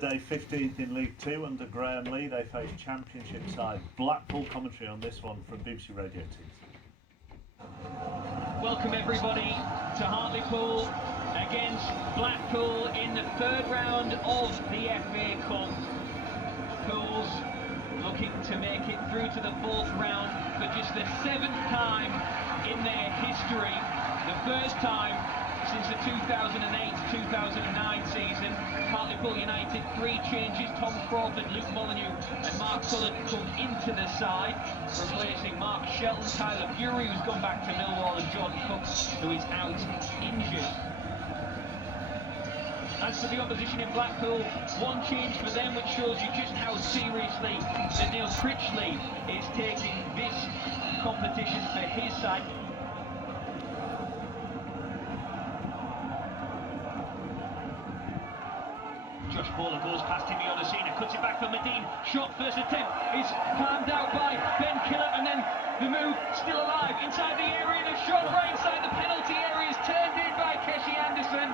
Day 15th in League 2 under Graham Lee. They face Championship side Blackpool. Commentary on this one from BBC Radio 2. Welcome everybody to Hartlepool against Blackpool in the third round of the FA Cup. Pools looking to make it through to the fourth round for just the seventh time in their history. The first time since the 2008-2009 season. Hartlepool United, 3 changes. Tom Crawford, Luke Molyneux and Mark Cullen come into the side, replacing Mark Shelton, Tyler Fury, who's gone back to Millwall, and Jordan Cook, who is out injured. As for the opposition in Blackpool, 1 change for them, which shows you just how seriously that Neil Critchley is taking this competition for his side. Josh Bowler goes past Timmy Odesina, cuts it back for Medine. Shot, first attempt, is palmed out by Ben Killett, and then the move still alive inside the area. The shot right inside the penalty area is turned in by Keshi Anderson.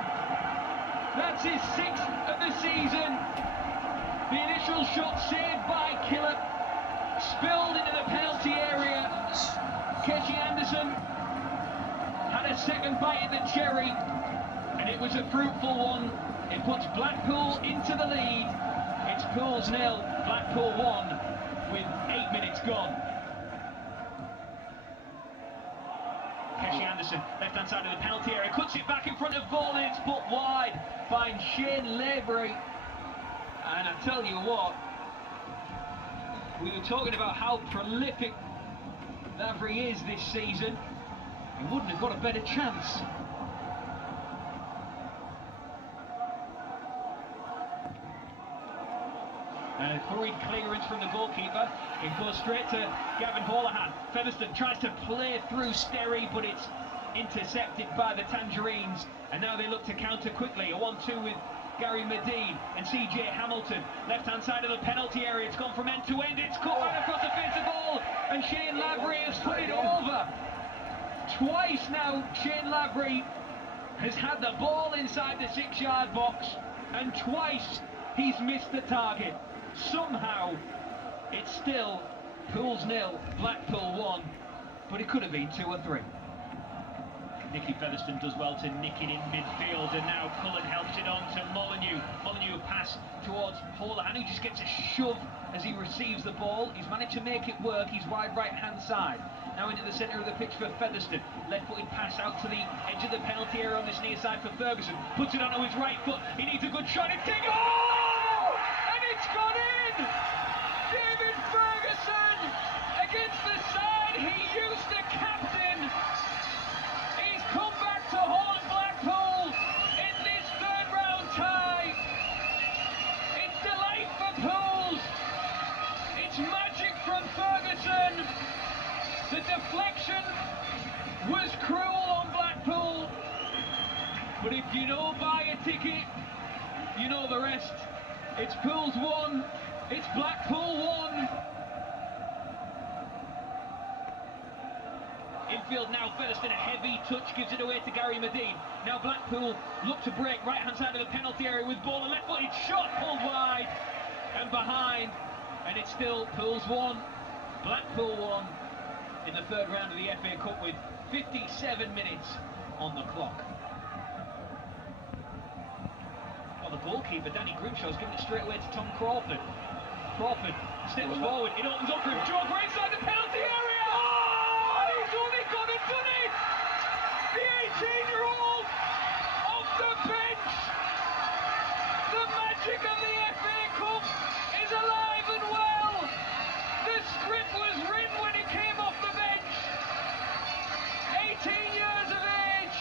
That's his 6th of the season. The initial shot saved by Killett, spilled into the penalty area. Keshi Anderson had a second bite at the cherry, and it was a fruitful one. It puts Blackpool into the lead. It's Pools 0, Blackpool 1, with 8 minutes gone. Keshi Anderson, left-hand side of the penalty area, cuts it back in front of goal, and it's put wide by Shane Lavery. And I tell you what, we were talking about how prolific Lavery is this season. He wouldn't have got a better chance. And a hurried clearance from the goalkeeper. It goes straight to Gavin Holohan. Featherstone tries to play through Sterry, but it's intercepted by the Tangerines. And now they look to counter quickly. A 1-2 with Gary Medine and CJ Hamilton. Left-hand side of the penalty area. It's gone from end to end. It's caught right across the face of goal. And Shane Lavery has put it over. Twice now, Shane Lavery has had the ball inside the 6-yard box. And twice he's missed the target. Somehow, it's still Pools 0, Blackpool 1, but it could have been 2 or 3. Nicky Featherstone does well to nick it in midfield, and now Cullen helps it on to Molyneux. Molyneux pass towards Holohan, who just gets a shove as he receives the ball. He's managed to make it work. He's wide right-hand side. Now into the centre of the pitch for Featherstone. Left-footed pass out to the edge of the penalty area on this near side for Ferguson. Puts it onto his right foot. He needs a good shot. It's taken. Oh! And it's gone in! David Ferguson against the side he used to captain. He's come back to haunt Blackpool in this third round tie. It's delight for Pools. It's magic from Ferguson. The deflection was cruel on Blackpool. But if you don't buy a ticket, you know the rest. It's Pools 1, it's Blackpool 1. Infield now, Featherstone, a heavy touch, gives it away to Gary Medine. Now Blackpool look to break, right-hand side of the penalty area with ball, a left-footed shot pulled wide and behind. And it's still Pools 1, Blackpool 1 in the third round of the FA Cup with 57 minutes on the clock. The goalkeeper, Danny Grimshaw's given it straight away to Tom Crawford. Crawford steps forward, it opens up for him. Joe Gray inside the penalty area! Oh! And he's only gone and done it! The 18-year-old off the bench! The magic of the FA Cup is alive and well! The script was written when he came off the bench! 18 years of age,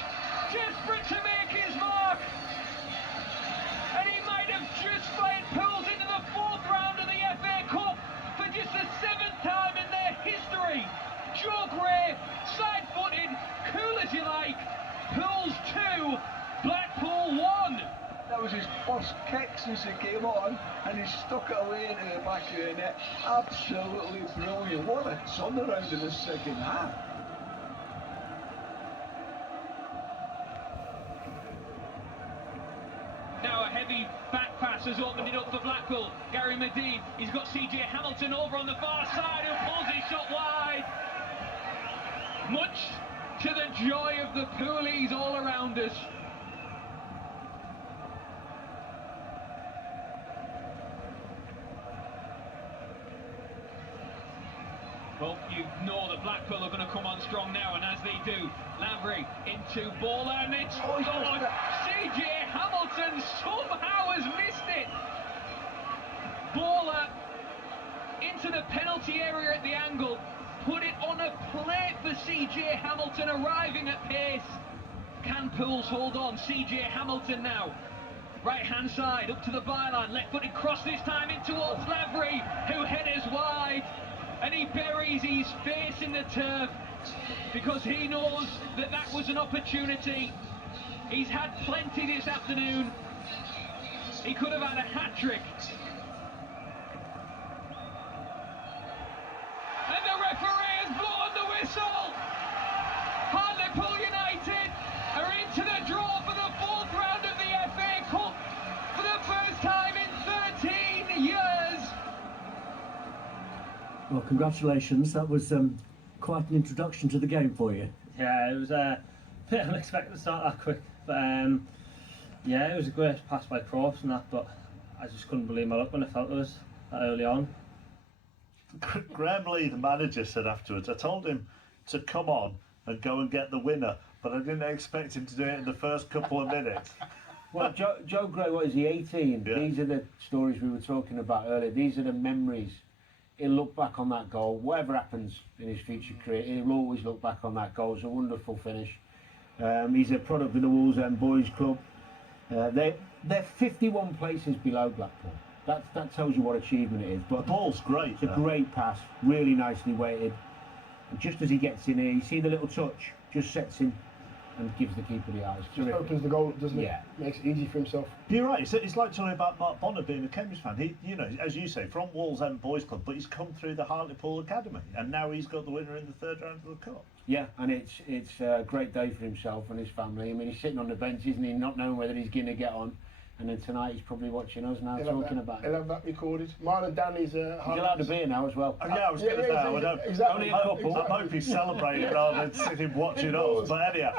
desperate to make his mark! And he might have just played Pools into the fourth round of the FA Cup for just the 7th time in their history. Joe Gray, side-footed, cool as you like. Pools 2, Blackpool 1. That was his first kick since he came on, and he stuck it away into the back of the net. Absolutely brilliant. What a turnaround in the second half. Now a heavy back pass has opened it up for Blackpool. Gary Medine, he's got CJ Hamilton over on the far side who pulls his shot wide. Much to the joy of the Poolies all around us. Well, you know that Blackpool are going to come on strong now, and as they do, Lavery into Bowler, and it's CJ Hamilton somehow has missed it. Bowler into the penalty area at the angle, put it on a plate for CJ Hamilton, arriving at pace. Can Pools hold on? CJ Hamilton now. Right hand side, up to the byline, left-footed cross this time in towards Lavery, who headers wide. And he buries his face in the turf because he knows that that was an opportunity. He's had plenty this afternoon. He could have had a hat-trick. And the referee has blown the whistle. Hartlepool United are into the draw for the 4th round of the FA Cup for the first time in 13 years. Well, congratulations. That was quite an introduction to the game for you. Yeah, it was a bit unexpected to start that quick, but yeah, it was a great pass by Cross and that, but I just couldn't believe my luck when I felt it was that early on. Graham Lee, the manager, said afterwards, I told him to come on and go and get the winner, but I didn't expect him to do it in the first couple of minutes. Well, Joe Gray, what is he, 18? Yeah. These are the stories we were talking about earlier. These are the memories. He'll look back on that goal. Whatever happens in his future career, he'll always look back on that goal. It's a wonderful finish. He's a product of the Wolves End Boys Club. They're 51 places below Blackpool. That tells you what achievement it is. But The ball's great. it's a great pass, really nicely weighted. And just as he gets in here, you see the little touch, just sets him and gives the keeper the eyes. Just opens the goal, doesn't it? Yeah. Makes it easy for himself. You're right. It's like talking about Mark Bonner being a Cambridge fan. He, you know, as you say, from Wolves End Boys Club, but he's come through the Hartlepool Academy, and now he's got the winner in the 3rd round of the cup. Yeah, and it's a great day for himself and his family. I mean, he's sitting on the bench, isn't he, not knowing whether he's going to get on. And then tonight he's probably watching us now, talking about He'll it. have that recorded. Mine and Danny's He's allowed to be here now as well. Yeah, I was going to say, I hope, exactly. Only a couple. I hope he's celebrating rather than sitting watching us. But anyhow,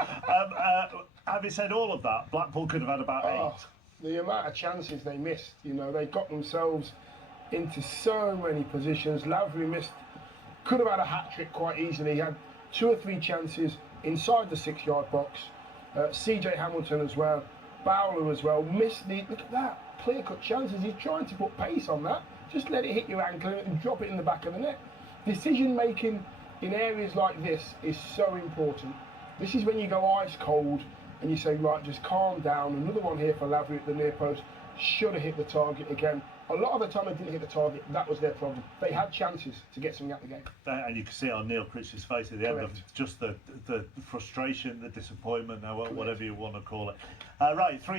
having said all of that, Blackpool could have had about 8. The amount of chances they missed, you know, they got themselves into so many positions. Lavery missed, could have had a hat-trick quite easily. He had 2 or 3 chances inside the 6-yard box. CJ Hamilton as well, Bowler as well, missed the, look at that, clear-cut chances. He's trying to put pace on that. Just let it hit your ankle and drop it in the back of the net. Decision-making in areas like this is so important. This is when you go ice cold and you say, right, just calm down. Another one here for Lavery at the near post. Should have hit the target again. A lot of the time they didn't hit the target. That was their problem. They had chances to get something out of the game. And you can see it on Neil Critch's face at the end of just the frustration, the disappointment, whatever you want to call it. Right, 3